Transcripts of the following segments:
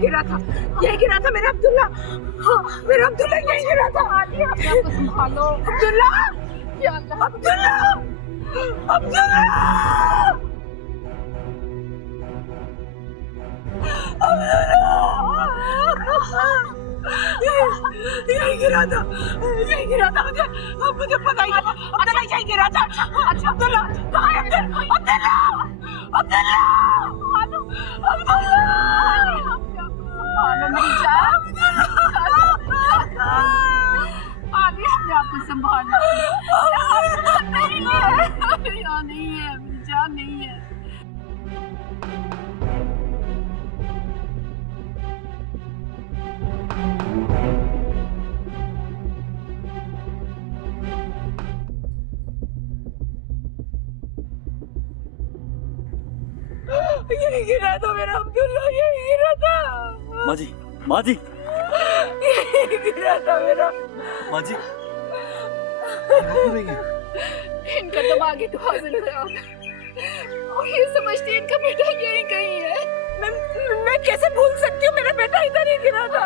गिरा था, यही गिरा था मेरा अब्दुल्ला। हाँ, मेरा अब्दुल्ला यही गिरा था। आलिया, अपने आप को संभालो। अब्दुल्ला, या अल्लाह, अब्दुल्ला, अब्दुल्ला, यही गिरा था, यही गिरा था। मुझे पता ही था, अब्दुल्ला यही गिरा था। अच्छा, अब्दुल्ला कहाँ है? अब्दुल्ला, अब्दुल्ला, अब्दुल्ला, संभालो मेरी जान। आलिया, अपने आप को संभालो। नहीं है, यहाँ नहीं है, मेरी जान नहीं है। यही गिरा था मेरा अब्दुल्ला, यही गिरा था। माँ जी, माँ जी, यही गिरा था मेरा। माँ जी, इनका दिमाग ही तो हाजिर खराब और ये समझती है इनका बेटा यही कहीं है। मैं कैसे भूल सकती हूँ, मेरा बेटा इधर ही गिरा था।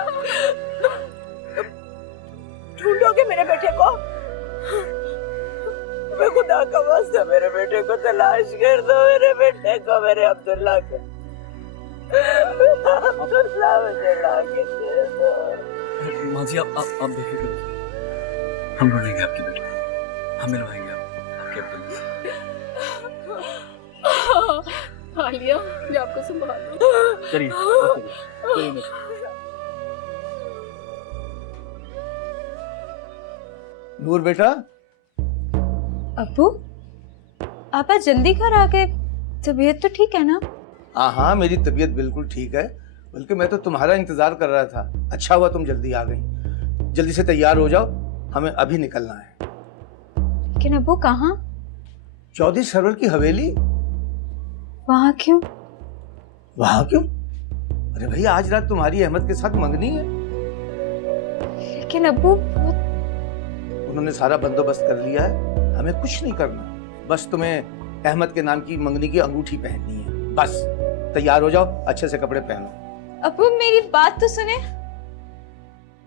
तुम ढूंढोगे मेरे बेटे को? मैं खुदा का वास्ता मेरे बेटे को तलाश कर दो, मेरे बेटे को, मेरे अब्दुल्ला को। अब्दुल्ला मुझे लाके दे दो। माँ जी, आप देखिए, हम ढूंढेंगे आपके बेटे को, हम मिलवाएंगे आपके अब्दुल्ला से। आलिया, मैं आपको संभालो। चलिए, नूर बेटा। अब्बू, आप आज जल्दी घर आ गए, तबीयत तो ठीक है ना? हाँ, मेरी तबीयत बिल्कुल ठीक है, बल्कि मैं तो तुम्हारा इंतजार कर रहा था। अच्छा हुआ तुम जल्दी आ गई। जल्दी से तैयार हो जाओ, हमें अभी निकलना है। लेकिन अब्बू कहाँ? चौधरी सरवर की हवेली। वहाँ क्यों? वहाँ क्यों? अरे भाई, आज रात तुम्हारी अहमद के साथ मंगनी है। लेकिन अब्बू उन्होंने सारा बंदोबस्त कर लिया है, हमें कुछ नहीं करना। बस तुम्हें अहमद के नाम की मंगनी की अंगूठी पहननी है। बस तैयार हो जाओ, अच्छे से कपड़े पहनो। अब्बू मेरी बात तो सुने।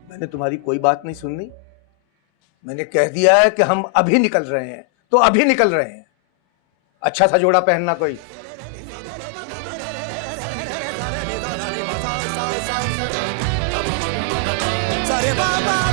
मैंने तुम्हारी कोई बात नहीं सुननी। मैंने कह दिया है कि हम अभी निकल रहे हैं, तो अभी निकल रहे हैं। अच्छा सा जोड़ा पहनना कोई। Sorry, Baba.